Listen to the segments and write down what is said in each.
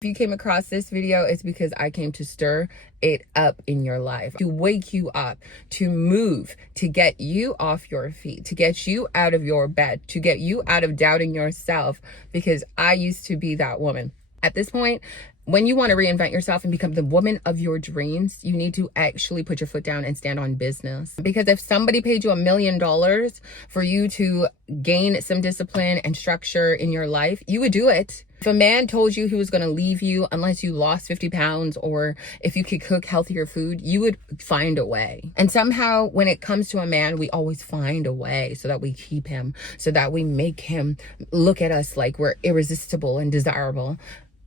If you came across this video, it's because I came to stir it up in your life, to wake you up, to move, to get you off your feet, to get you out of your bed, to get you out of doubting yourself, because I used to be that woman. At this point, when you want to reinvent yourself and become the woman of your dreams, you need to actually put your foot down and stand on business. Because if somebody paid you $1 million for you to gain some discipline and structure in your life, you would do it. If a man told you he was going to leave you unless you lost 50 pounds, or if you could cook healthier food, you would find a way. And somehow when it comes to a man, we always find a way so that we keep him, so that we make him look at us like we're irresistible and desirable.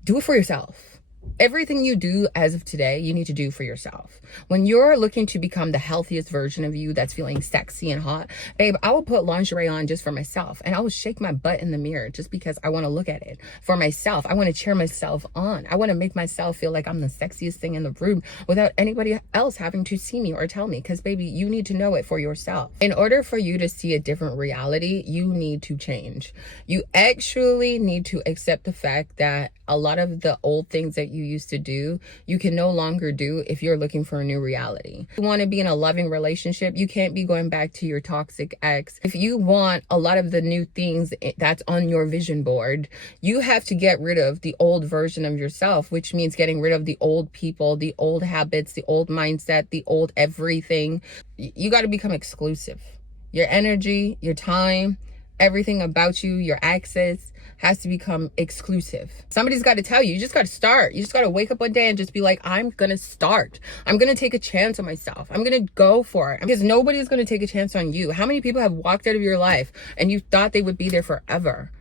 Do it for yourself. Everything you do as of today, you need to do for yourself. When you're looking to become the healthiest version of you that's feeling sexy and hot, babe, I will put lingerie on just for myself, and I will shake my butt in the mirror just because I want to look at it for myself. I want to cheer myself on. I want to make myself feel like I'm the sexiest thing in the room without anybody else having to see me or tell me, because baby, you need to know it for yourself. In order for you to see a different reality, you need to change. You actually need to accept the fact that a lot of the old things that you used to do, you can no longer do if you're looking for a new reality. If you want to be in a loving relationship, you can't be going back to your toxic ex. If you want a lot of the new things that's on your vision board, you have to get rid of the old version of yourself, which means getting rid of the old people, the old habits, the old mindset, the old everything. You got to become exclusive. Your energy, your time, everything about you, your access has to become exclusive. Somebody's got to tell you. You just got to start. You just got to wake up one day and just be like, I'm going to start. I'm going to take a chance on myself. I'm going to go for it, because nobody's going to take a chance on you. How many people have walked out of your life and you thought they would be there forever?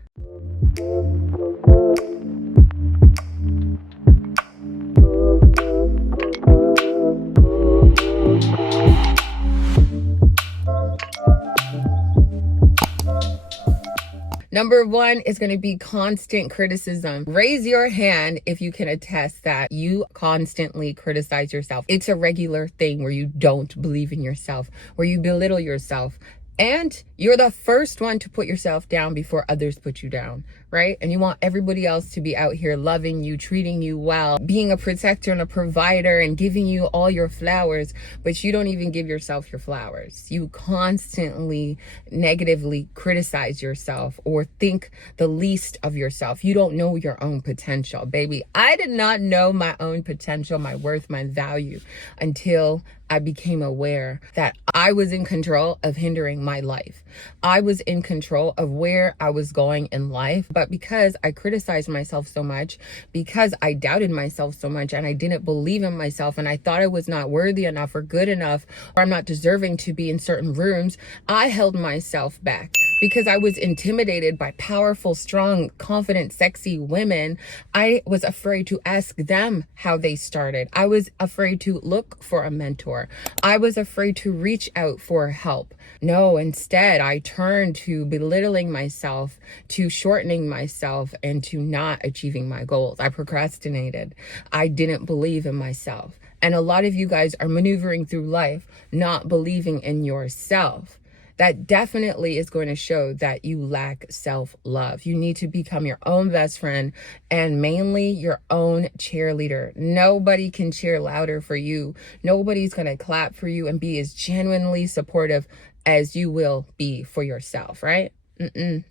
Number one is going to be constant criticism. Raise your hand if you can attest that you constantly criticize yourself. It's a regular thing where you don't believe in yourself, where you belittle yourself. And you're the first one to put yourself down before others put you down, right? And you want everybody else to be out here loving you, treating you well, being a protector and a provider and giving you all your flowers, but you don't even give yourself your flowers. You constantly negatively criticize yourself or think the least of yourself. You don't know your own potential, baby. I did not know my own potential, my worth, my value until I became aware that I was in control of hindering my life. I was in control of where I was going in life. But because I criticized myself so much, because I doubted myself so much, and I didn't believe in myself, and I thought I was not worthy enough or good enough, or I'm not deserving to be in certain rooms, I held myself back. Because I was intimidated by powerful, strong, confident, sexy women, I was afraid to ask them how they started. I was afraid to look for a mentor. I was afraid to reach out for help. No, instead, I turned to belittling myself, to shortening myself, and to not achieving my goals. I procrastinated. I didn't believe in myself. And a lot of you guys are maneuvering through life not believing in yourself. That definitely is going to show that you lack self-love. You need to become your own best friend and mainly your own cheerleader. Nobody can cheer louder for you. Nobody's going to clap for you and be as genuinely supportive as you will be for yourself, right?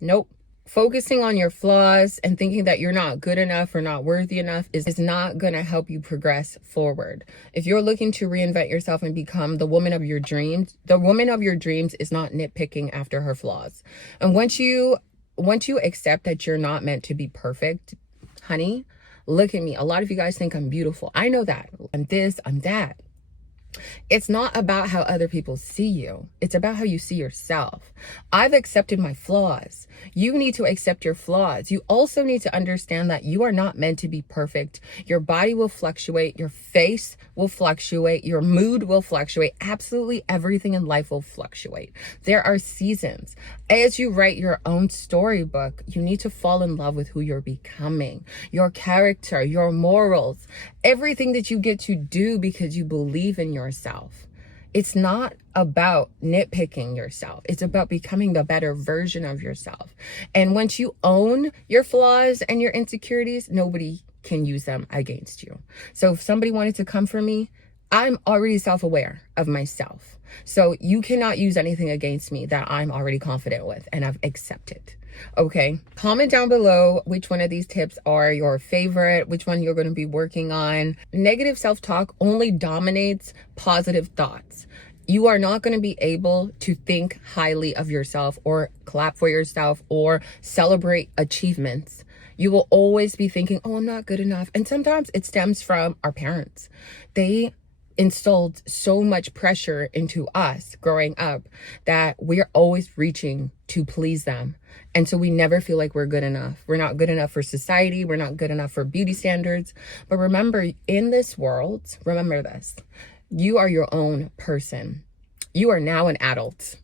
Nope. Focusing on your flaws and thinking that you're not good enough or not worthy enough is not going to help you progress forward. If you're looking to reinvent yourself and become the woman of your dreams, the woman of your dreams is not nitpicking after her flaws. And once you accept that you're not meant to be perfect, honey, look at me. A lot of you guys think I'm beautiful. I know that. I'm this, I'm that. It's not about how other people see you. It's about how you see yourself. I've accepted my flaws. You need to accept your flaws. You also need to understand that you are not meant to be perfect. Your body will fluctuate. Your face will fluctuate. Your mood will fluctuate. Absolutely everything in life will fluctuate. There are seasons. As you write your own storybook, you need to fall in love with who you're becoming, your character, your morals, everything that you get to do because you believe in yourself. It's not about nitpicking yourself. It's about becoming the better version of yourself. And once you own your flaws and your insecurities, nobody can use them against you. So if somebody wanted to come for me, I'm already self-aware of myself. So you cannot use anything against me that I'm already confident with and I've accepted. Okay, comment down below which one of these tips are your favorite, which one you're going to be working on. Negative self-talk only dominates positive thoughts. You are not going to be able to think highly of yourself or clap for yourself or celebrate achievements. You will always be thinking, oh, I'm not good enough. And sometimes it stems from our parents. They instilled so much pressure into us growing up that we're always reaching to please them. And so we never feel like we're good enough. We're not good enough for society. We're not good enough for beauty standards. But remember, in this world, remember this, you are your own person. You are now an adult.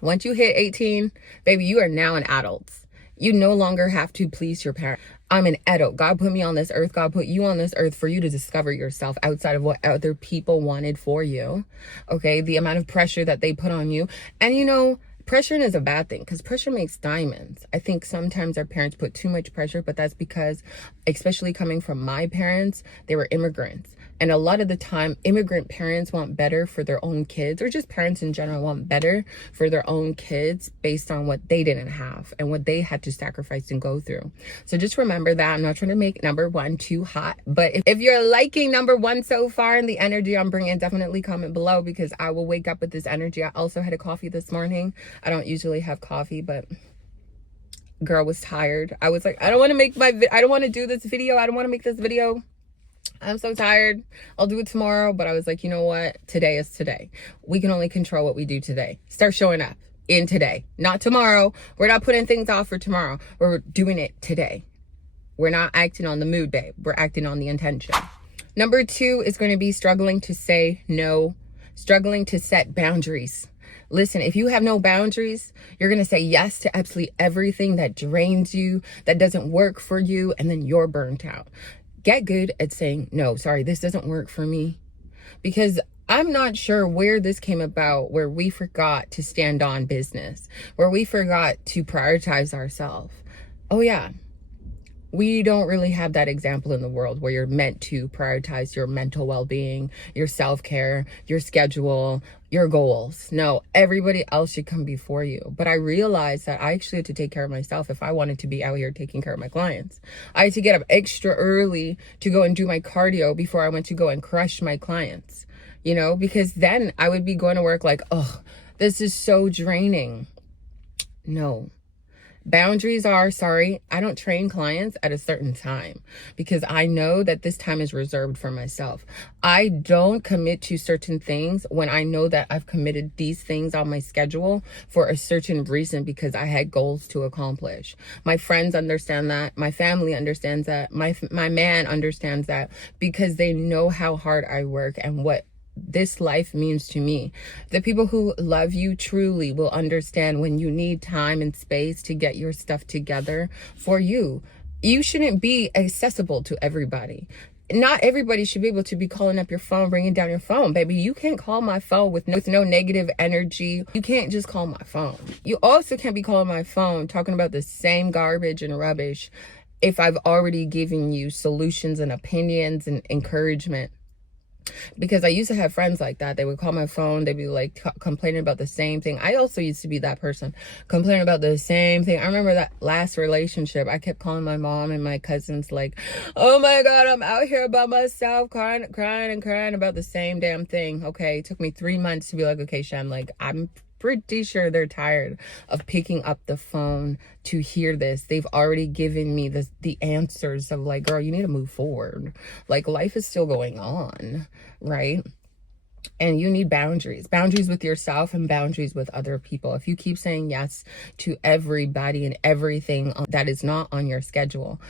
Once you hit 18, baby, you are now an adult. You no longer have to please your parents. I'm an adult. God put me on this earth. God put you on this earth for you to discover yourself outside of what other people wanted for you. Okay, the amount of pressure that they put on you. And you know, pressure is a bad thing because pressure makes diamonds. I think sometimes our parents put too much pressure, but that's because, especially coming from my parents, they were immigrants. And a lot of the time, immigrant parents want better for their own kids, or just parents in general want better for their own kids based on what they didn't have and what they had to sacrifice and go through. So just remember that. I'm not trying to make number one too hot, but if you're liking number one so far and the energy I'm bringing, definitely comment below because I will wake up with this energy. I also had a coffee this morning. I don't usually have coffee, but girl was tired. I was like, I don't want to do this video. I don't want to make this video. I'm so tired. I'll do it tomorrow. But I was like, you know what? Today is today. We can only control what we do today. Start showing up in today, not tomorrow. We're not putting things off for tomorrow. We're doing it today. We're not acting on the mood, babe. We're acting on the intention. Number 2 is going to be struggling to say no, struggling to set boundaries. Listen, if you have no boundaries, you're going to say yes to absolutely everything that drains you, that doesn't work for you, and then you're burnt out. Get good at saying, no, sorry, this doesn't work for me. Because I'm not sure where this came about, where we forgot to stand on business, where we forgot to prioritize ourselves. Oh yeah, we don't really have that example in the world where you're meant to prioritize your mental well-being, your self-care, your schedule, your goals. No, everybody else should come before you. But I realized that I actually had to take care of myself if I wanted to be out here taking care of my clients. I had to get up extra early to go and do my cardio before I went to go and crush my clients, you know, because then I would be going to work like, oh, this is so draining. No. Boundaries are, sorry, I don't train clients at a certain time because I know that this time is reserved for myself. I don't commit to certain things when I know that I've committed these things on my schedule for a certain reason because I had goals to accomplish. My friends understand that. My family understands that. My man understands that because they know how hard I work and what this life means to me. The people who love you truly will understand when you need time and space to get your stuff together for you. You shouldn't be accessible to everybody. Not everybody should be able to be calling up your phone, bringing down your phone. Baby, you can't call my phone with no negative energy. You can't just call my phone. You also can't be calling my phone talking about the same garbage and rubbish if I've already given you solutions and opinions and encouragement. Because I used to have friends like that. They would call my phone. They'd be like complaining about the same thing. I also used to be that person complaining about the same thing. I remember that last relationship. I kept calling my mom and my cousins like, oh my God, I'm out here by myself crying about the same damn thing. Okay, it took me 3 months to be like, okay, Shen, like I'm pretty sure they're tired of picking up the phone to hear this. They've already given me the answers of like, girl, you need to move forward. Like life is still going on, right? And you need boundaries with yourself and boundaries with other people. If you keep saying yes to everybody and everything that is not on your schedule,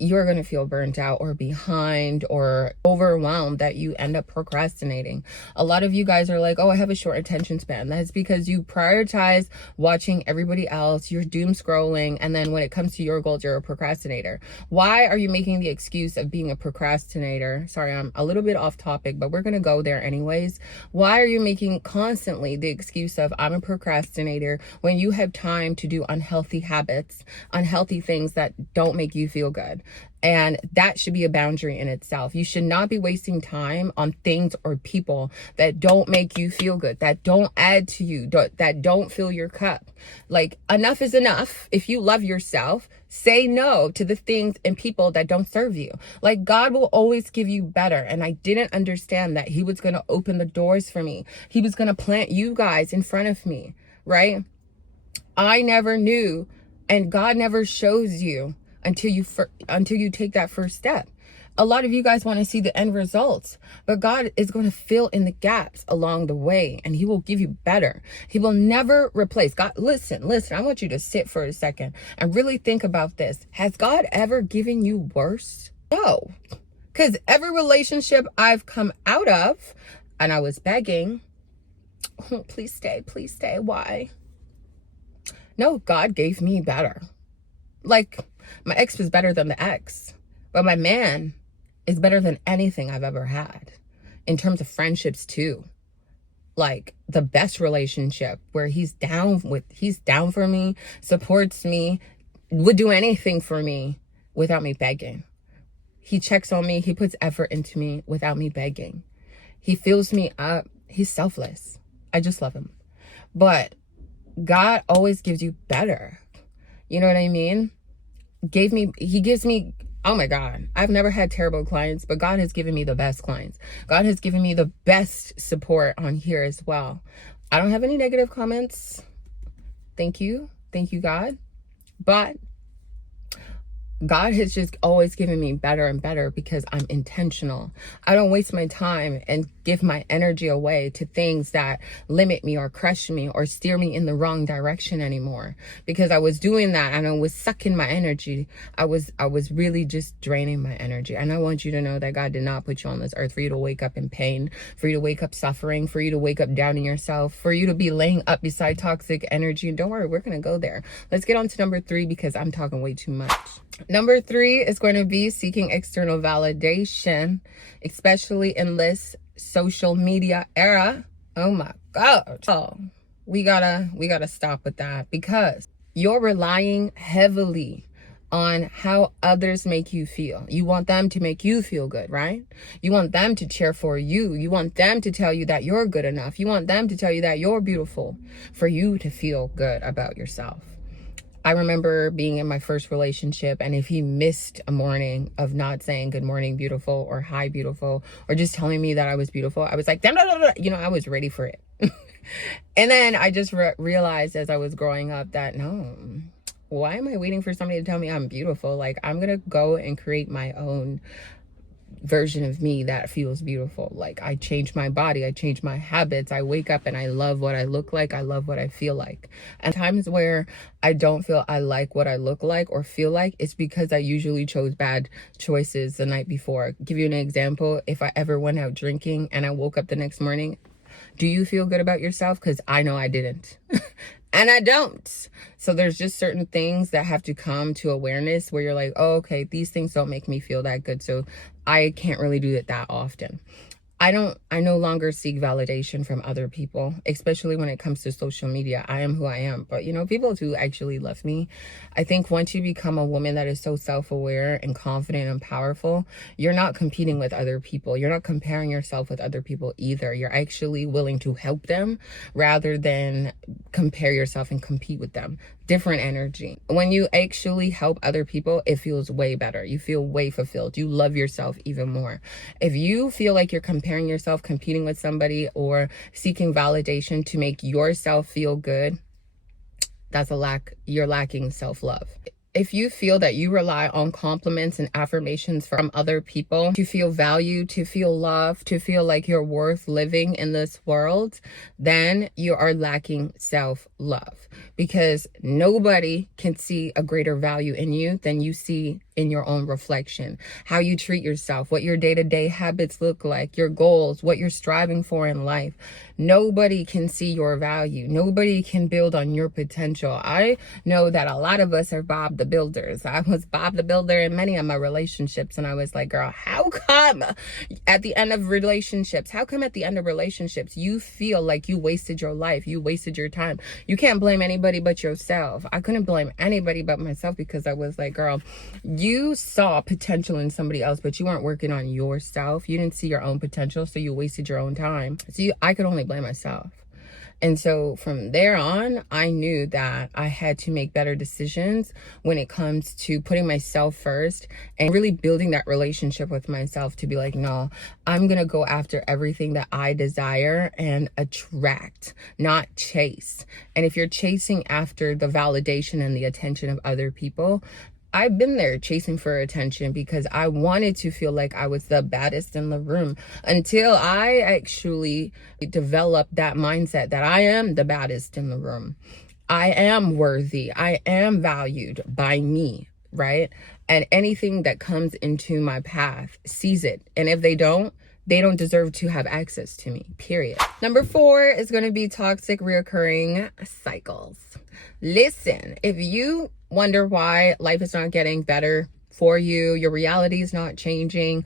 you're going to feel burnt out or behind or overwhelmed that you end up procrastinating. A lot of you guys are like, oh, I have a short attention span. That's because you prioritize watching everybody else. You're doom scrolling. And then when it comes to your goals, you're a procrastinator. Why are you making the excuse of being a procrastinator? Sorry, I'm a little bit off topic, but we're going to go there anyways. Why are you making constantly the excuse of I'm a procrastinator when you have time to do unhealthy habits, unhealthy things that don't make you feel good? And that should be a boundary in itself. You should not be wasting time on things or people that don't make you feel good, that don't add to you, that don't fill your cup. Like, enough is enough. If you love yourself, say no to the things and people that don't serve you. Like, God will always give you better. And I didn't understand that He was going to open the doors for me. He was going to plant you guys in front of me, right? I never knew, and God never shows you until you take that first step. A lot of you guys want to see the end results, but God is going to fill in the gaps along the way, and He will give you better. He will never replace. God, listen, I want you to sit for a second and really think about this. Has God ever given you worse? No, because every relationship I've come out of, and I was begging, oh, please stay, why? No, God gave me better. Like, my ex was better than the ex, but my man is better than anything I've ever had in terms of friendships too. Like, the best relationship where he's down for me, supports me, would do anything for me without me begging. He checks on me. He puts effort into me without me begging. He fills me up. He's selfless. I just love him. But God always gives you better. You know what I mean? He gives me, oh my God, I've never had terrible clients, but God has given me the best clients. God has given me the best support on here as well. I don't have any negative comments. Thank you, God. But God has just always given me better and better because I'm intentional. I don't waste my time and give my energy away to things that limit me or crush me or steer me in the wrong direction anymore. Because I was doing that and I was sucking my energy. I was really just draining my energy. And I want you to know that God did not put you on this earth for you to wake up in pain, for you to wake up suffering, for you to wake up doubting yourself, for you to be laying up beside toxic energy. And don't worry, we're going to go there. Let's get on to number 3 because I'm talking way too much. Number 3 is going to be seeking external validation, especially in this social media era. Oh my God. Oh, we gotta stop with that because you're relying heavily on how others make you feel. You want them to make you feel good, right? You want them to cheer for you. You want them to tell you that you're good enough. You want them to tell you that you're beautiful for you to feel good about yourself. I remember being in my first relationship, and if he missed a morning of not saying good morning, beautiful, or hi, beautiful, or just telling me that I was beautiful, I was like, you know, I was ready for it. And then I just realized as I was growing up that no, why am I waiting for somebody to tell me I'm beautiful? Like, I'm going to go and create my own version of me that feels beautiful. Like, I change my body, I change my habits, I wake up and I love what I look like, I love what I feel like. And times where I don't feel I like what I look like or feel like, it's because I usually chose bad choices the night before. Give you an example, if I ever went out drinking and I woke up the next morning, do you feel good about yourself? Because I know I didn't. And I don't. So there's just certain things that have to come to awareness where you're like, oh, okay, these things don't make me feel that good. So I can't really do it that often. I no longer seek validation from other people, especially when it comes to social media. I am who I am. But, you know, people do actually love me. I think once you become a woman that is so self-aware and confident and powerful, you're not competing with other people. You're not comparing yourself with other people either. You're actually willing to help them rather than compare yourself and compete with them. Different energy. When you actually help other people, it feels way better. You feel way fulfilled. You love yourself even more. If you feel like you're comparing yourself, competing with somebody, or seeking validation to make yourself feel good, that's you're lacking self-love. If you feel that you rely on compliments and affirmations from other people to feel valued, to feel loved, to feel like you're worth living in this world, then you are lacking self-love, because nobody can see a greater value in you than you see in your own reflection. How you treat yourself, what your day-to-day habits look like, your goals, what you're striving for in life. Nobody can see your value. Nobody can build on your potential. I know that a lot of us are Bob the Builders. I was Bob the Builder in many of my relationships, and I was like, girl, how come at the end of relationships, you feel like you wasted your life, you wasted your time? You can't blame anybody but yourself. I couldn't blame anybody but myself, because I was like, girl, you You saw potential in somebody else, but you weren't working on yourself. You didn't see your own potential, so you wasted your own time. So I could only blame myself. And so from there on, I knew that I had to make better decisions when it comes to putting myself first and really building that relationship with myself to be like, no, I'm going to go after everything that I desire and attract, not chase. And if you're chasing after the validation and the attention of other people, I've been there chasing for attention because I wanted to feel like I was the baddest in the room until I actually developed that mindset that I am the baddest in the room. I am worthy. I am valued by me, right? And anything that comes into my path sees it. And if they don't deserve to have access to me, period. Number 4 is going to be toxic reoccurring cycles. Listen, if you wonder why life is not getting better for you, your reality is not changing,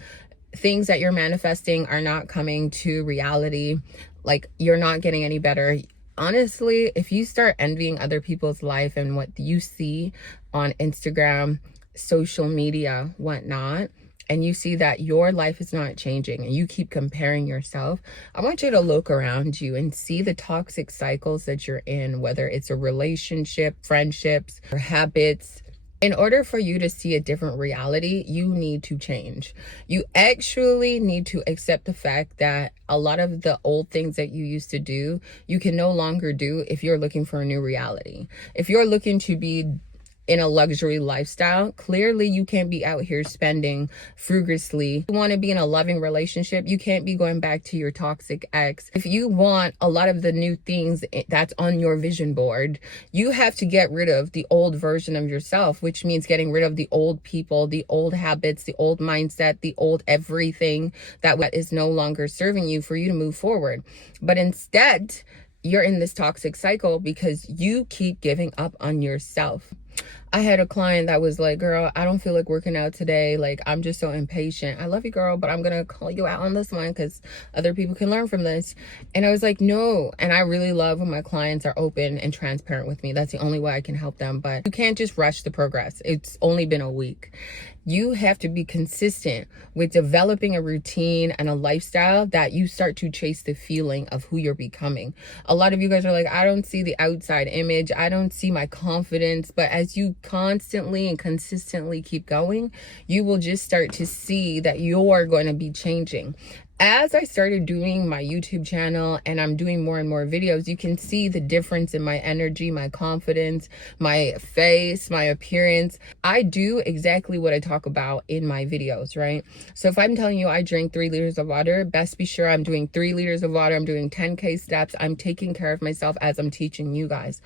things that you're manifesting are not coming to reality, like you're not getting any better. Honestly, if you start envying other people's life and what you see on Instagram, social media, whatnot, and you see that your life is not changing and you keep comparing yourself, I want you to look around you and see the toxic cycles that you're in, whether it's a relationship, friendships, or habits. In order for you to see a different reality, you need to change. You actually need to accept the fact that a lot of the old things that you used to do, you can no longer do if you're looking for a new reality. If you're looking to be in a luxury lifestyle, clearly you can't be out here spending frugally. If you want to be in a loving relationship, you can't be going back to your toxic ex. If you want a lot of the new things that's on your vision board, you have to get rid of the old version of yourself, which means getting rid of the old people, the old habits, the old mindset, the old everything that is no longer serving you for you to move forward. But instead, you're in this toxic cycle because you keep giving up on yourself. I had a client that was like, girl, I don't feel like working out today. Like, I'm just so impatient. I love you, girl, but I'm going to call you out on this one because other people can learn from this. And I was like, no. And I really love when my clients are open and transparent with me. That's the only way I can help them. But you can't just rush the progress. It's only been a week. You have to be consistent with developing a routine and a lifestyle that you start to chase the feeling of who you're becoming. A lot of you guys are like, I don't see the outside image. I don't see my confidence. But as you constantly and consistently keep going, you will just start to see that you're going to be changing. As I started doing my YouTube channel and I'm doing more and more videos, you can see the difference in my energy, my confidence, my face, my appearance. I do exactly what I talk about in my videos, right? So if I'm telling you I drink 3 liters of water, best be sure I'm doing 3 liters of water. I'm doing 10K steps. I'm taking care of myself as I'm teaching you guys.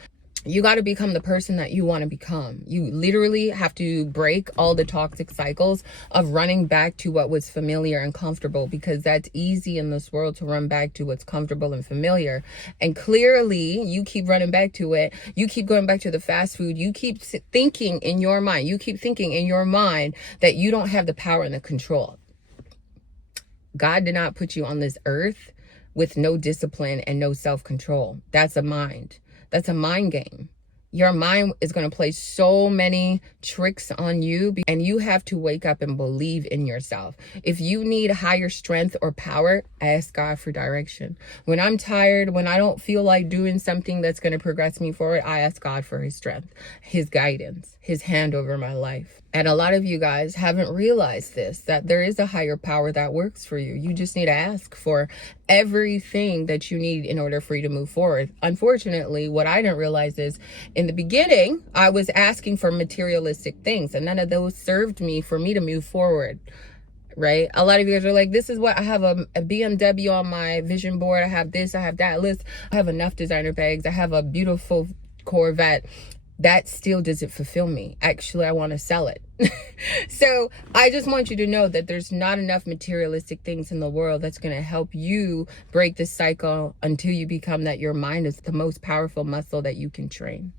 You got to become the person that you want to become. You literally have to break all the toxic cycles of running back to what was familiar and comfortable, because that's easy in this world to run back to what's comfortable and familiar. And clearly you keep running back to it. You keep going back to the fast food. You keep thinking in your mind. You keep thinking in your mind that you don't have the power and the control. God did not put you on this earth with no discipline and no self-control. That's a mind. That's a mind game. Your mind is going to play so many tricks on you, and you have to wake up and believe in yourself. If you need higher strength or power, ask God for direction. When I'm tired, when I don't feel like doing something that's going to progress me forward, I ask God for his strength, his guidance, his hand over my life. And a lot of you guys haven't realized this, that there is a higher power that works for you. You just need to ask for everything that you need in order for you to move forward. Unfortunately, what I didn't realize is in the beginning, I was asking for materialistic things, and none of those served me for me to move forward. Right? A lot of you guys are like, this is what I have, a BMW on my vision board. I have this, I have that list. I have enough designer bags. I have a beautiful Corvette. That still doesn't fulfill me. Actually, I want to sell it. So I just want you to know that there's not enough materialistic things in the world that's going to help you break this cycle until you become that your mind is the most powerful muscle that you can train.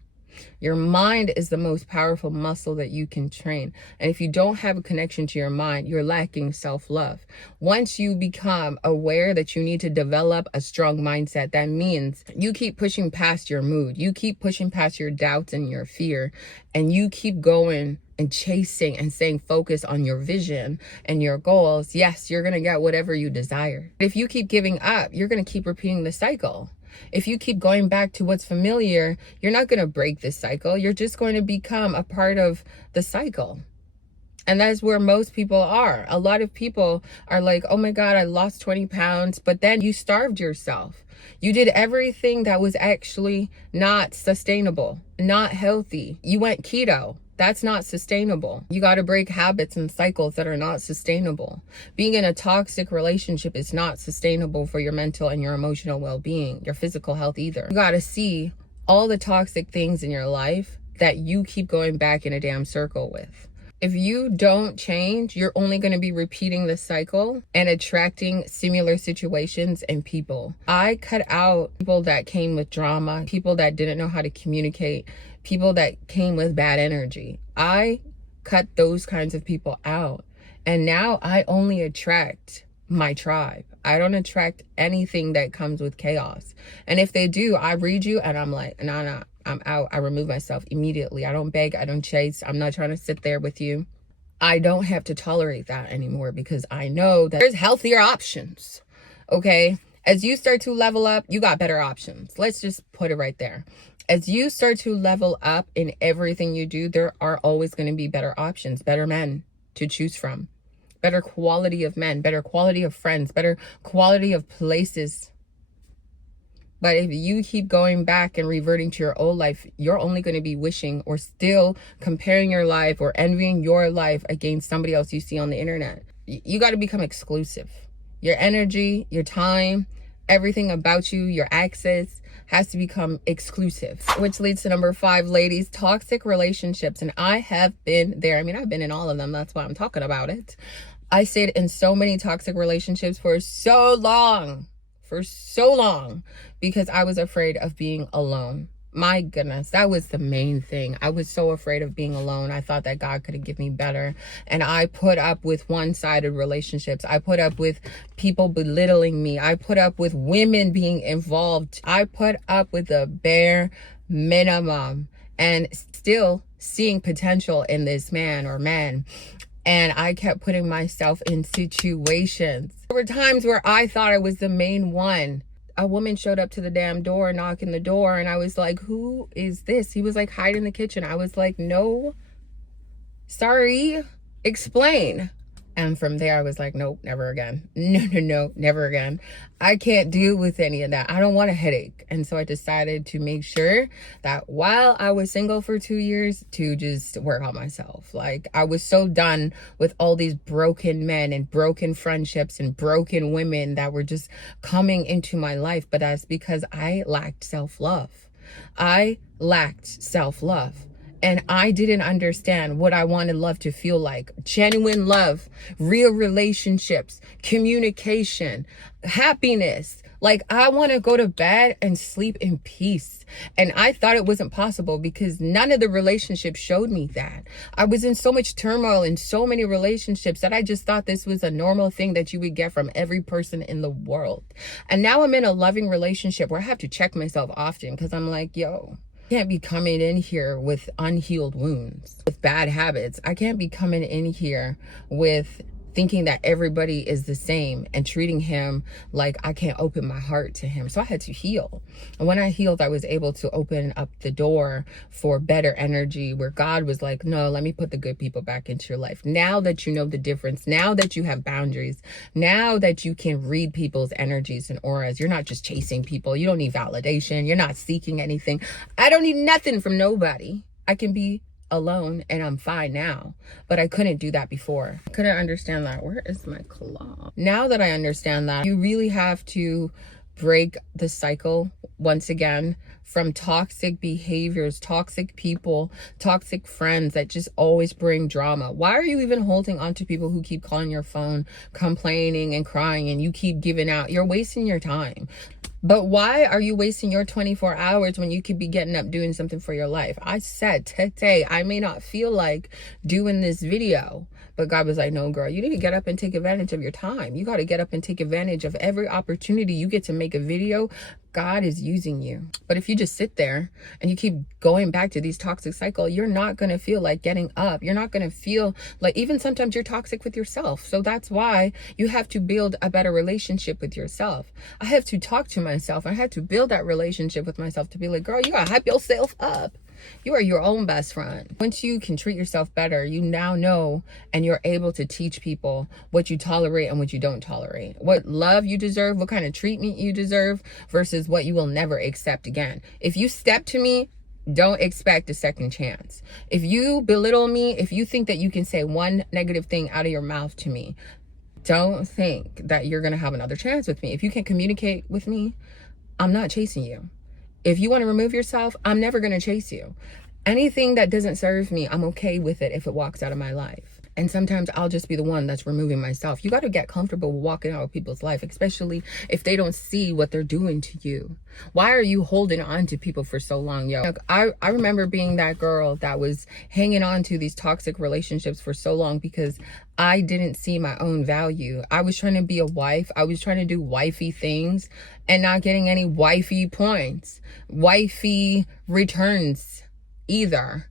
Your mind is the most powerful muscle that you can train. And if you don't have a connection to your mind, you're lacking self-love. Once you become aware that you need to develop a strong mindset, that means you keep pushing past your mood. You keep pushing past your doubts and your fear, and you keep going and chasing and staying focused on your vision and your goals, yes, you're going to get whatever you desire. If you keep giving up, you're going to keep repeating the cycle. If you keep going back to what's familiar, you're not going to break this cycle. You're just going to become a part of the cycle. And that's where most people are. A lot of people are like, oh my God, I lost 20 pounds, but then you starved yourself. You did everything that was actually not sustainable, not healthy. You went keto. That's not sustainable. You got to break habits and cycles that are not sustainable. Being in a toxic relationship is not sustainable for your mental and your emotional well-being, your physical health either. You got to see all the toxic things in your life that you keep going back in a damn circle with. If you don't change, you're only going to be repeating the cycle and attracting similar situations and people. I cut out people that came with drama, people that didn't know how to communicate, people that came with bad energy. I cut those kinds of people out. And now I only attract my tribe. I don't attract anything that comes with chaos. And if they do, I read you and I'm like, nah, I'm out. I remove myself immediately. I don't beg. I don't chase. I'm not trying to sit there with you. I don't have to tolerate that anymore because I know that there's healthier options. Okay. As you start to level up, you got better options. Let's just put it right there. As you start to level up in everything you do, there are always going to be better options, better men to choose from, better quality of men, better quality of friends, better quality of places. But if you keep going back and reverting to your old life, you're only going to be wishing or still comparing your life or envying your life against somebody else you see on the internet. You got to become exclusive. Your energy, your time, everything about you, your access has to become exclusive. Which leads to number 5, ladies, toxic relationships. And I have been there. I mean, I've been in all of them. That's why I'm talking about it. I stayed in so many toxic relationships for so long. Because I was afraid of being alone. My goodness, that was the main thing. I was so afraid of being alone. I thought that God could give me better. And I put up with one-sided relationships. I put up with people belittling me. I put up with women being involved. I put up with the bare minimum and still seeing potential in this man or men. And I kept putting myself in situations. There were times where I thought I was the main one. A woman showed up to the damn door, knocking the door, and I was like, who is this? He was like, hide in the kitchen. I was like, no, sorry, explain. And from there, I was like, nope, never again. No, never again. I can't deal with any of that. I don't want a headache. And so I decided to make sure that while I was single for 2 years, to just work on myself. Like, I was so done with all these broken men and broken friendships and broken women that were just coming into my life. But that's because I lacked self-love. I lacked self-love. And I didn't understand what I wanted love to feel like. Genuine love, real relationships, communication, happiness. Like, I want to go to bed and sleep in peace. And I thought it wasn't possible because none of the relationships showed me that. I was in so much turmoil in so many relationships that I just thought this was a normal thing that you would get from every person in the world. And now I'm in a loving relationship where I have to check myself often because I'm like, yo, can't be coming in here with unhealed wounds, with bad habits. I can't be coming in here with thinking that everybody is the same and treating him like I can't open my heart to him. So I had to heal. And when I healed, I was able to open up the door for better energy where God was like, no, let me put the good people back into your life. Now that you know the difference, now that you have boundaries, now that you can read people's energies and auras, you're not just chasing people. You don't need validation. You're not seeking anything. I don't need nothing from nobody. I can be alone and I'm fine now, but I couldn't do that before. I couldn't understand that. Where is my claw? Now that I understand that, you really have to break the cycle once again from toxic behaviors, toxic people, toxic friends that just always bring drama. Why are you even holding on to people who keep calling your phone, complaining and crying, and you keep giving out? You're wasting your time. But why are you wasting your 24 hours when you could be getting up doing something for your life? I said today, I may not feel like doing this video But God was like, no, girl, you need to get up and take advantage of your time. You got to get up and take advantage of every opportunity you get to make a video. God is using you. But if you just sit there and you keep going back to these toxic cycles, you're not going to feel like getting up. You're not going to feel like, even sometimes you're toxic with yourself. So that's why you have to build a better relationship with yourself. I have to talk to myself. I had to build that relationship with myself to be like, girl, you got to hype yourself up. You are your own best friend. Once you can treat yourself better, you now know and you're able to teach people what you tolerate and what you don't tolerate. What love you deserve, what kind of treatment you deserve versus what you will never accept again. If you step to me, don't expect a second chance. If you belittle me, if you think that you can say one negative thing out of your mouth to me, don't think that you're going to have another chance with me. If you can't communicate with me, I'm not chasing you. If you want to remove yourself, I'm never going to chase you. Anything that doesn't serve me, I'm okay with it if it walks out of my life. And sometimes I'll just be the one that's removing myself. You got to get comfortable with walking out of people's life, especially if they don't see what they're doing to you. Why are you holding on to people for so long, yo? Like, I remember being that girl that was hanging on to these toxic relationships for so long because I didn't see my own value. I was trying to be a wife. I was trying to do wifey things and not getting any wifey points, wifey returns either.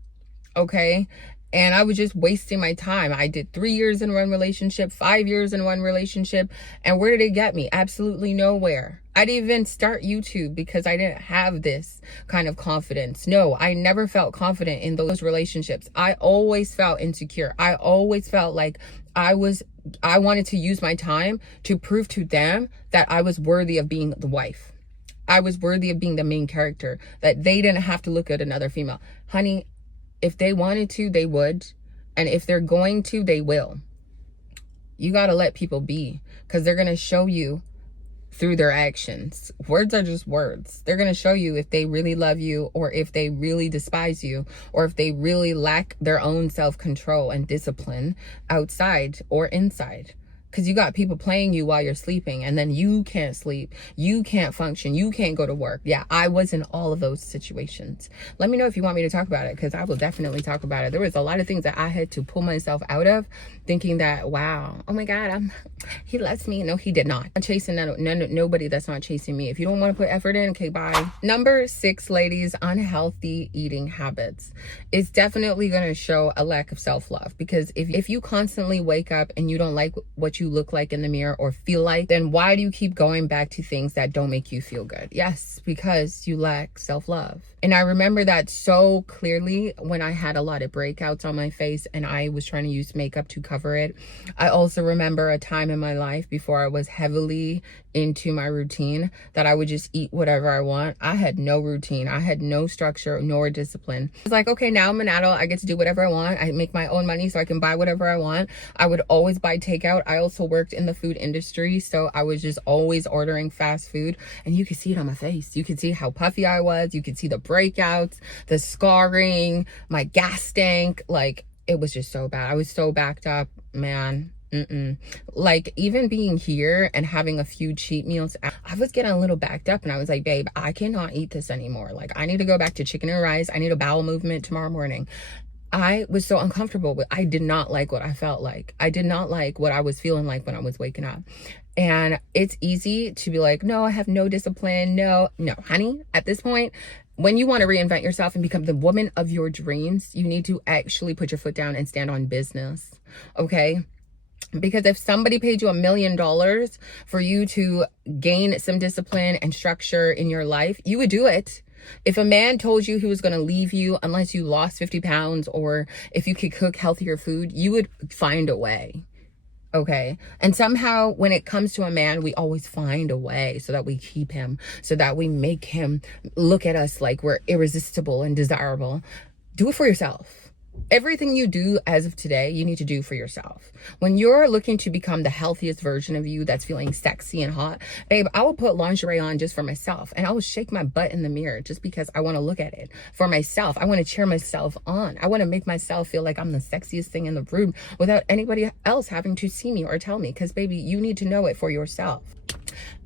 Okay. And I was just wasting my time. I did 3 years in one relationship, 5 years in one relationship. And where did it get me? Absolutely nowhere. I didn't even start YouTube because I didn't have this kind of confidence. No, I never felt confident in those relationships. I always felt insecure. I always felt like I wanted to use my time to prove to them that I was worthy of being the wife. I was worthy of being the main character, that they didn't have to look at another female. Honey, if they wanted to, they would. And if they're going to, they will. You got to let people be, because they're going to show you through their actions. Words are just words. They're going to show you if they really love you or if they really despise you or if they really lack their own self-control and discipline outside or inside. Because you got people playing you while you're sleeping, and then you can't sleep, you can't function, you can't go to work. Yeah, I was in all of those situations. Let me know if you want me to talk about it, because I will definitely talk about it. There was a lot of things that I had to pull myself out of, thinking that, wow, oh my God, he loves me. No, he did not. I'm chasing nobody that's not chasing me. If you don't want to put effort in, okay, bye. Number 6, ladies, unhealthy eating habits. It's definitely going to show a lack of self-love, because if you constantly wake up and you don't like what you look like in the mirror or feel like, then why do you keep going back to things that don't make you feel good? Yes, because you lack self-love. And I remember that so clearly when I had a lot of breakouts on my face and I was trying to use makeup to cover it. I also remember a time in my life before I was heavily into my routine that I would just eat whatever I want. I had no routine. I had no structure nor discipline. It's like, okay, now I'm an adult. I get to do whatever I want. I make my own money so I can buy whatever I want. I would always buy takeout. I also worked in the food industry, so I was just always ordering fast food, and you could see it on my face. You could see how puffy I was. You could see the breakouts, the scarring, my gas tank. Like, it was just so bad. I was so backed up, man. Like, even being here and having a few cheat meals, I was getting a little backed up, and I was like, babe, I cannot eat this anymore. Like, I need to go back to chicken and rice. I need a bowel movement tomorrow morning. I was so uncomfortable with, I did not like what I felt like. I did not like what I was feeling like when I was waking up. And it's easy to be like, no, I have no discipline. No, honey, at this point, when you want to reinvent yourself and become the woman of your dreams, you need to actually put your foot down and stand on business. Okay? Because if somebody paid you $1 million for you to gain some discipline and structure in your life, you would do it. If a man told you he was going to leave you unless you lost 50 pounds or if you could cook healthier food, you would find a way. Okay. And somehow when it comes to a man, we always find a way so that we keep him, so that we make him look at us like we're irresistible and desirable. Do it for yourself. Everything you do as of today, you need to do for yourself. When you're looking to become the healthiest version of you that's feeling sexy and hot, babe, I will put lingerie on just for myself, and I will shake my butt in the mirror just because I want to look at it for myself. I want to cheer myself on. I want to make myself feel like I'm the sexiest thing in the room without anybody else having to see me or tell me, because baby, you need to know it for yourself.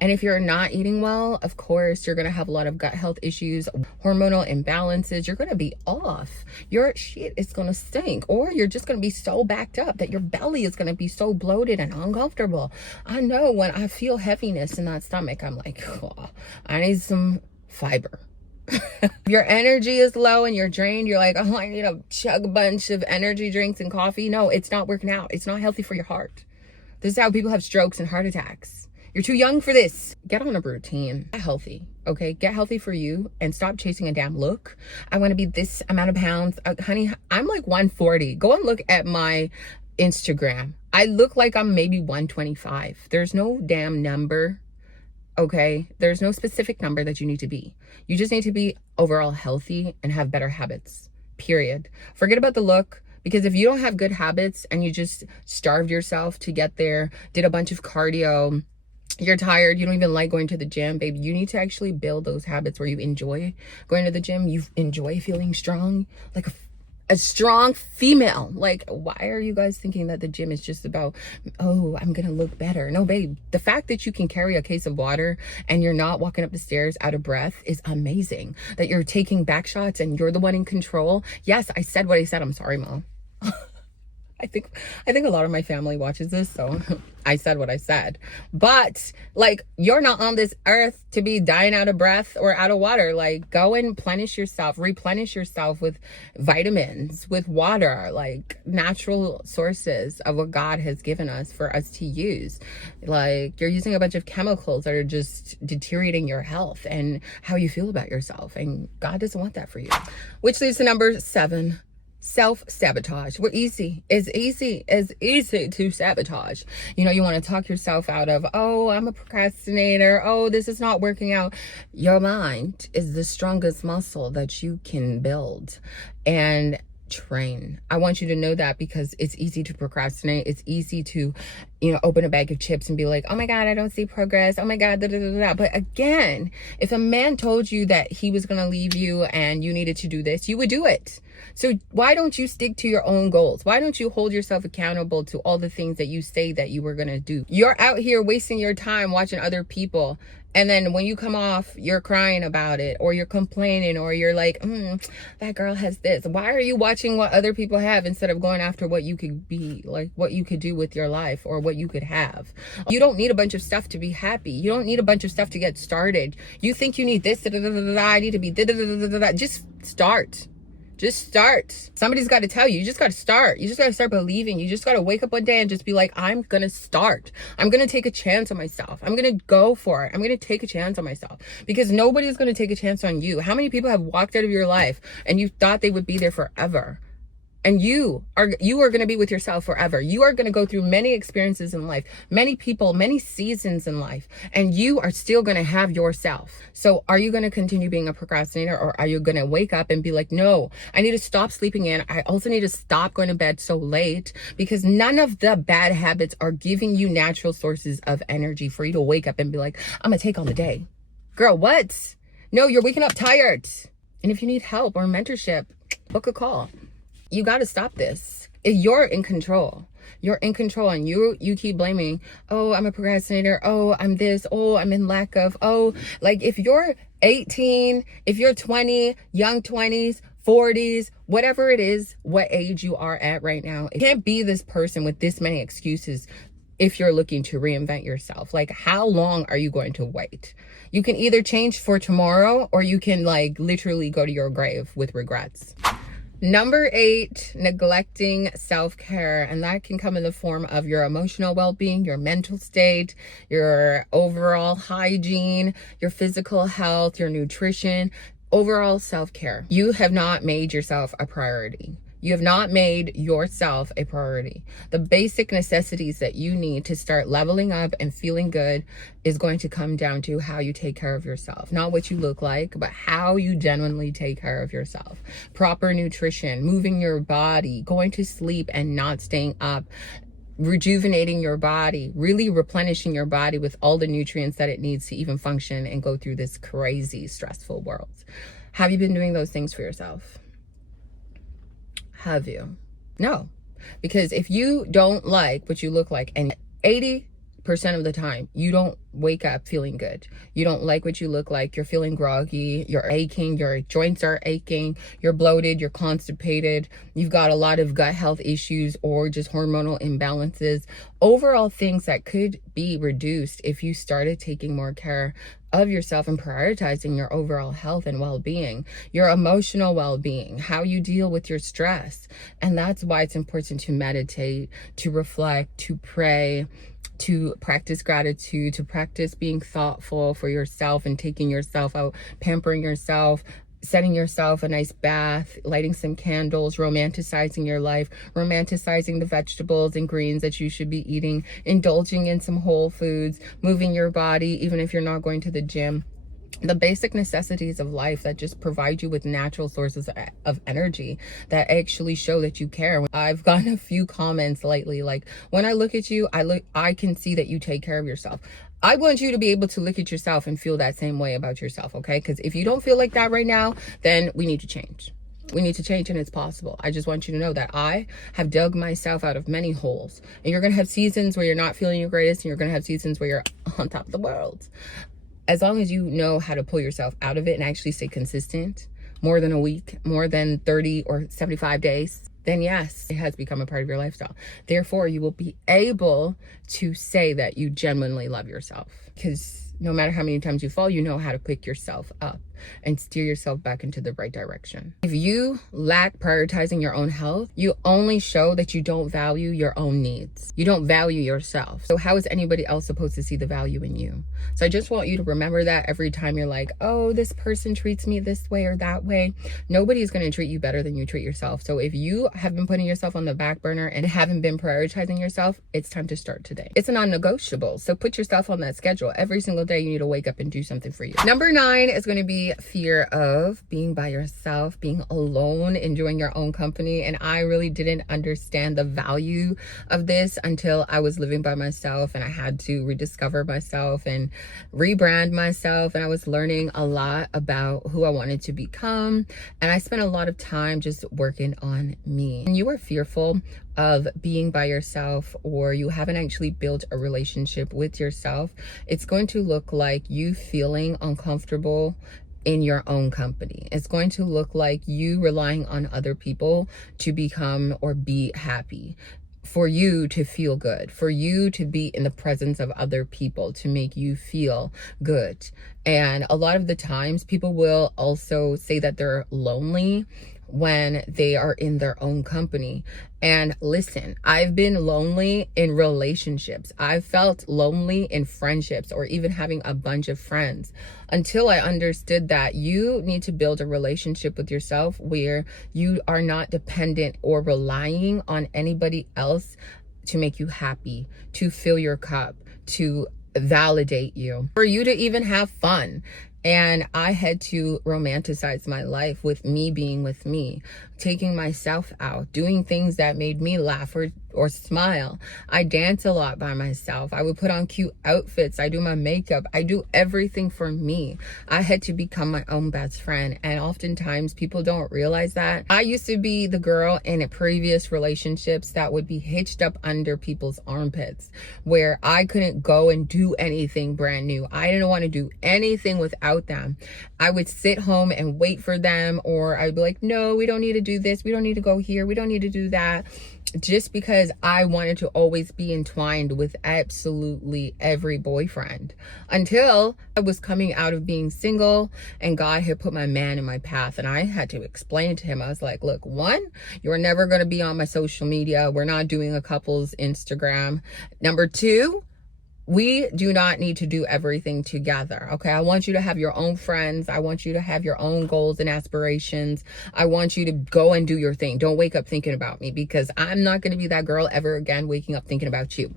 And if you're not eating well, of course, you're going to have a lot of gut health issues, hormonal imbalances. You're going to be off. Your shit is going to stink, or you're just going to be so backed up that your belly is going to be so bloated and uncomfortable. I know when I feel heaviness in that stomach, I'm like, oh, I need some fiber. Your energy is low and you're drained. You're like, oh, I need to chug a bunch of energy drinks and coffee. No, it's not working out. It's not healthy for your heart. This is how people have strokes and heart attacks. You're too young for this. Get on a routine. Get healthy, okay? Get healthy for you and stop chasing a damn look. I want to be this amount of pounds. Honey, I'm like 140. Go and look at my Instagram. I look like I'm maybe 125. There's no damn number, okay? There's no specific number that you need to be. You just need to be overall healthy and have better habits, period. Forget about the look. Because if you don't have good habits and you just starved yourself to get there, did a bunch of cardio, you're tired, you don't even like going to the gym, baby, you need to actually build those habits where you enjoy going to the gym, you enjoy feeling strong, like a strong female. Like, why are you guys thinking that the gym is just about, oh, I'm gonna look better? No, babe, the fact that you can carry a case of water and you're not walking up the stairs out of breath is amazing. That you're taking back shots and you're the one in control. Yes, I said what I said. I'm sorry, Mom. I think a lot of my family watches this, so I said what I said. But like, you're not on this earth to be dying out of breath or out of water. Like, go and replenish yourself with vitamins, with water, like natural sources of what God has given us for us to use. Like, you're using a bunch of chemicals that are just deteriorating your health and how you feel about yourself, and God doesn't want that for you. Which leads to number 7. Self-sabotage. It's easy to sabotage. You know, you want to talk yourself out of, oh, I'm a procrastinator, oh, this is not working out. Your mind is the strongest muscle that you can build and train. I want you to know that, because it's easy to procrastinate. It's easy to, open a bag of chips and be like, oh my God, I don't see progress. Oh my God, da, da, da, da. But again, if a man told you that he was going to leave you and you needed to do this, you would do it. So why don't you stick to your own goals? Why don't you hold yourself accountable to all the things that you say that you were going to do? You're out here wasting your time watching other people. And then when you come off, you're crying about it, or you're complaining, or you're like, that girl has this. Why are you watching what other people have instead of going after what you could be, like what you could do with your life or what you could have? You don't need a bunch of stuff to be happy. You don't need a bunch of stuff to get started. You think you need this, I need to be, just start. Just start. Somebody's got to tell you. You just got to start. You just got to start believing. You just got to wake up one day and just be like, I'm going to start. I'm going to take a chance on myself. I'm going to go for it. I'm going to take a chance on myself, because nobody's going to take a chance on you. How many people have walked out of your life and you thought they would be there forever? And you are going to be with yourself forever. You are going to go through many experiences in life, many people, many seasons in life, and you are still going to have yourself. So are you going to continue being a procrastinator, or are you going to wake up and be like, no, I need to stop sleeping in. I also need to stop going to bed so late, because none of the bad habits are giving you natural sources of energy for you to wake up and be like, I'm going to take on the day. Girl, what? No, you're waking up tired. And if you need help or mentorship, book a call. You got to stop this. You're in control. You're in control, and you keep blaming, oh, I'm a procrastinator. Oh, I'm this. Oh, I'm in lack of. Oh, like if you're 18, if you're 20, young 20s, 40s, whatever it is, what age you are at right now, you can't be this person with this many excuses if you're looking to reinvent yourself. Like, how long are you going to wait? You can either change for tomorrow, or you can like literally go to your grave with regrets. Number 8, neglecting self-care. And that can come in the form of your emotional well-being, your mental state, your overall hygiene, your physical health, your nutrition, overall self-care. You have not made yourself a priority. You have not made yourself a priority. The basic necessities that you need to start leveling up and feeling good is going to come down to how you take care of yourself. Not what you look like, but how you genuinely take care of yourself. Proper nutrition, moving your body, going to sleep and not staying up, rejuvenating your body, really replenishing your body with all the nutrients that it needs to even function and go through this crazy, stressful world. Have you been doing those things for yourself? Have you? No. Because if you don't like what you look like, and 80, of the time, you don't wake up feeling good. You don't like what you look like. You're feeling groggy. You're aching. Your joints are aching. You're bloated. You're constipated. You've got a lot of gut health issues or just hormonal imbalances. Overall things that could be reduced if you started taking more care of yourself and prioritizing your overall health and well-being, your emotional well-being, how you deal with your stress. And that's why it's important to meditate, to reflect, to pray, to practice gratitude, to practice being thoughtful for yourself and taking yourself out, pampering yourself, setting yourself a nice bath, lighting some candles, romanticizing your life, romanticizing the vegetables and greens that you should be eating, indulging in some whole foods, moving your body, even if you're not going to the gym. The basic necessities of life that just provide you with natural sources of energy that actually show that you care. I've gotten a few comments lately, like, when I look at you, I can see that you take care of yourself. I want you to be able to look at yourself and feel that same way about yourself, okay? Because if you don't feel like that right now, then we need to change. We need to change, and it's possible. I just want you to know that I have dug myself out of many holes. And you're going to have seasons where you're not feeling your greatest, and you're going to have seasons where you're on top of the world. As long as you know how to pull yourself out of it and actually stay consistent, more than a week, more than 30 or 75 days, then yes, it has become a part of your lifestyle. Therefore, you will be able to say that you genuinely love yourself, because no matter how many times you fall, you know how to pick yourself up and steer yourself back into the right direction. If you lack prioritizing your own health, you only show that you don't value your own needs. You don't value yourself. So how is anybody else supposed to see the value in you? So I just want you to remember that every time you're like, oh, this person treats me this way or that way. Nobody is going to treat you better than you treat yourself. So if you have been putting yourself on the back burner and haven't been prioritizing yourself, it's time to start today. It's a non-negotiable. So put yourself on that schedule. Every single day you need to wake up and do something for you. Number 9 is going to be fear of being by yourself, being alone, enjoying your own company. And I really didn't understand the value of this until I was living by myself and I had to rediscover myself and rebrand myself. And I was learning a lot about who I wanted to become. And I spent a lot of time just working on me. And you are fearful of being by yourself, or you haven't actually built a relationship with yourself, it's going to look like you feeling uncomfortable in your own company. It's going to look like you relying on other people to become or be happy, for you to feel good, for you to be in the presence of other people to make you feel good. And a lot of the times people will also say that they're lonely when they are in their own company. And listen, I've been lonely in relationships. I've felt lonely in friendships, or even having a bunch of friends, until I understood that you need to build a relationship with yourself where you are not dependent or relying on anybody else to make you happy, to fill your cup, to validate you, for you to even have fun. And I had to romanticize my life with me being with me, taking myself out, doing things that made me laugh or smile. I dance a lot by myself. I would put on cute outfits. I do my makeup. I do everything for me. I had to become my own best friend. And oftentimes people don't realize that. I used to be the girl in previous relationships that would be hitched up under people's armpits, where I couldn't go and do anything brand new. I didn't want to do anything without them. I would sit home and wait for them, or I'd be like, no, we don't need to do this. We don't need to go here. We don't need to do that. Just because I wanted to always be entwined with absolutely every boyfriend, until I was coming out of being single and God had put my man in my path. And I had to explain to him, I was like, look, 1, you're never going to be on my social media. We're not doing a couple's Instagram. Number 2, we do not need to do everything together, okay? I want you to have your own friends. I want you to have your own goals and aspirations. I want you to go and do your thing. Don't wake up thinking about me, because I'm not going to be that girl ever again waking up thinking about you.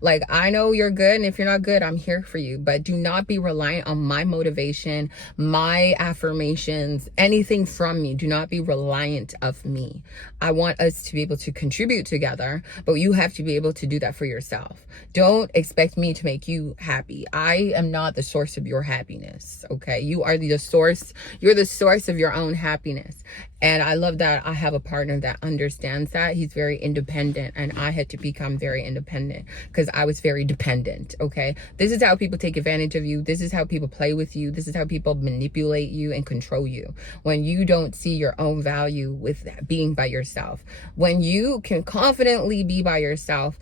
Like, I know you're good, and if you're not good, I'm here for you. But do not be reliant on my motivation, my affirmations, anything from me. Do not be reliant of me. I want us to be able to contribute together, but you have to be able to do that for yourself. Don't expect me to make you happy. I am not the source of your happiness, okay? You are the source. You're the source of your own happiness. And I love that I have a partner that understands that. He's very independent, and I had to become very independent. because I was very dependent. Okay, this is how people take advantage of you. This is how people play with you. This is how people manipulate you and control you. When you don't see your own value with being by yourself, when you can confidently be by yourself,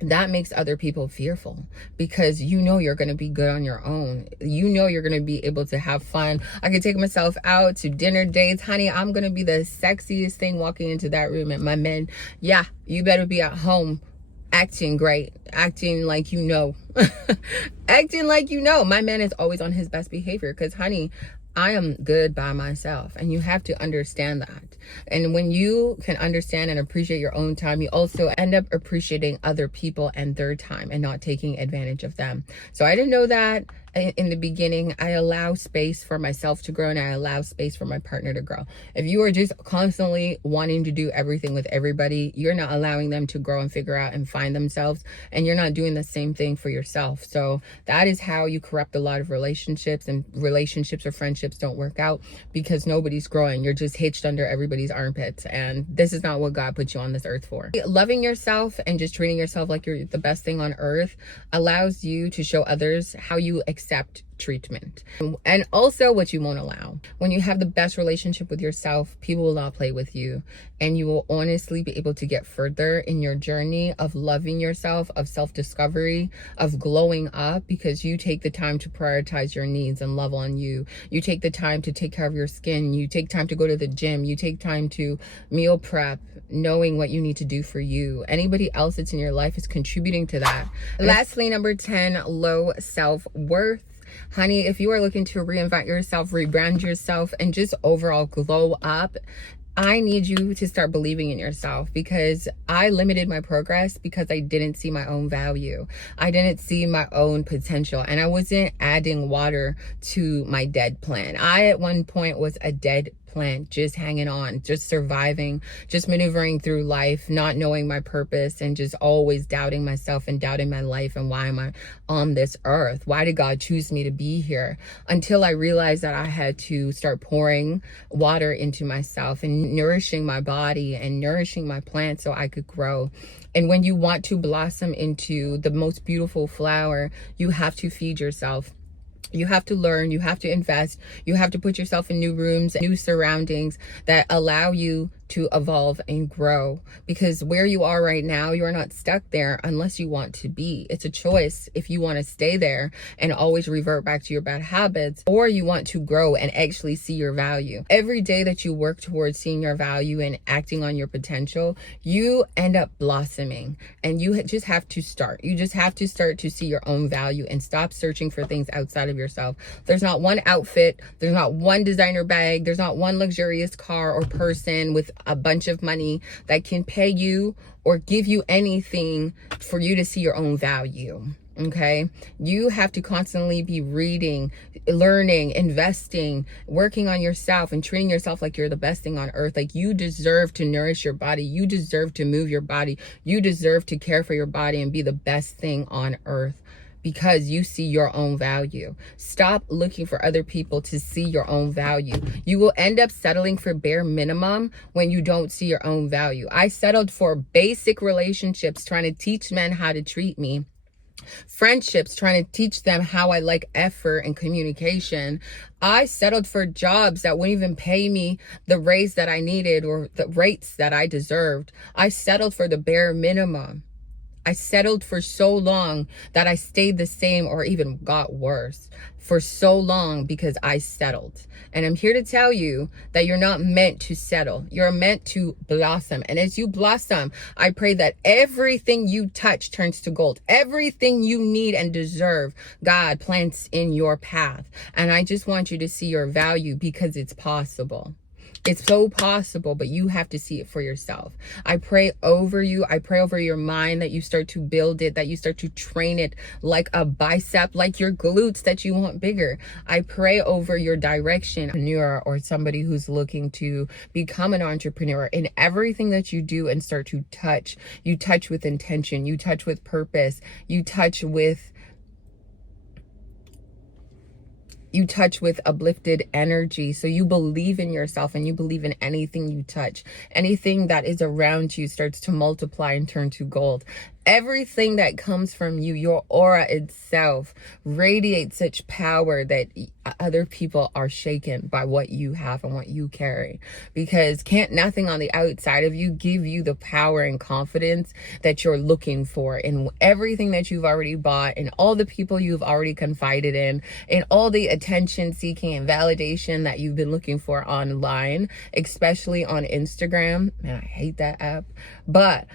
that makes other people fearful, because you know you're going to be good on your own. You know you're going to be able to have fun. I can take myself out to dinner dates. Honey, I'm going to be the sexiest thing walking into that room. And my men, yeah, you better be at home acting great, acting like you know. Acting like you know. My man is always on his best behavior, because honey, I am good by myself, and you have to understand that. And when you can understand and appreciate your own time, you also end up appreciating other people and their time and not taking advantage of them. So I didn't know that in the beginning. I allow space for myself to grow, and I allow space for my partner to grow. If you are just constantly wanting to do everything with everybody, you're not allowing them to grow and figure out and find themselves, and you're not doing the same thing for yourself. So that is how you corrupt a lot of relationships, and relationships or friendships don't work out because nobody's growing. You're just hitched under everybody's armpits, and this is not what God put you on this earth for. Loving yourself and just treating yourself like you're the best thing on earth allows you to show others how you accept treatment, and also what you won't allow. When you have the best relationship with yourself, people will not play with you, and you will honestly be able to get further in your journey of loving yourself, of self-discovery, of glowing up, because you take the time to prioritize your needs and love on you. You take the time to take care of your skin. You take time to go to the gym. You take time to meal prep, knowing what you need to do for you. Anybody else that's in your life is contributing to that. Lastly, number 10, low self-worth. Honey, if you are looking to reinvent yourself, rebrand yourself, and just overall glow up, I need you to start believing in yourself, because I limited my progress because I didn't see my own value. I didn't see my own potential, and I wasn't adding water to my dead plant. I, at one point, was a dead plant, just hanging on, just surviving, just maneuvering through life, not knowing my purpose, and just always doubting myself and doubting my life, and why am I on this earth? Why did God choose me to be here? Until I realized that I had to start pouring water into myself and nourishing my body and nourishing my plant so I could grow. And when you want to blossom into the most beautiful flower, you have to feed yourself. You have to learn, you have to invest, you have to put yourself in new rooms, new surroundings that allow you to evolve and grow, because where you are right now, you are not stuck there unless you want to be. It's a choice if you want to stay there and always revert back to your bad habits, or you want to grow and actually see your value. Every day that you work towards seeing your value and acting on your potential, you end up blossoming, and you just have to start. You just have to start to see your own value and stop searching for things outside of yourself. There's not one outfit, there's not one designer bag, there's not one luxurious car or person with a bunch of money that can pay you or give you anything for you to see your own value. Okay, you have to constantly be reading, learning, investing, working on yourself, and treating yourself like you're the best thing on earth. Like, you deserve to nourish your body, you deserve to move your body, you deserve to care for your body and be the best thing on earth, because you see your own value. Stop looking for other people to see your own value. You will end up settling for bare minimum when you don't see your own value. I settled for basic relationships, trying to teach men how to treat me. Friendships, trying to teach them how I like effort and communication. I settled for jobs that wouldn't even pay me the raise that I needed or the rates that I deserved. I settled for the bare minimum. I settled for so long that I stayed the same or even got worse for so long because I settled. And I'm here to tell you that you're not meant to settle. You're meant to blossom. And as you blossom, I pray that everything you touch turns to gold. Everything you need and deserve, God plants in your path. And I just want you to see your value, because it's possible. It's so possible, but you have to see it for yourself. I pray over you. I pray over your mind that you start to build it, that you start to train it like a bicep, like your glutes that you want bigger. I pray over your direction, entrepreneur, or somebody who's looking to become an entrepreneur, in everything that you do and start to touch. You touch with intention. You touch with purpose. You touch with uplifted energy. So you believe in yourself, and you believe in anything you touch. Anything that is around you starts to multiply and turn to gold. Everything that comes from you, your aura itself, radiates such power that other people are shaken by what you have and what you carry. Because can't nothing on the outside of you give you the power and confidence that you're looking for in everything that you've already bought, and all the people you've already confided in, and all the attention seeking and validation that you've been looking for online, especially on Instagram. Man, I hate that app. But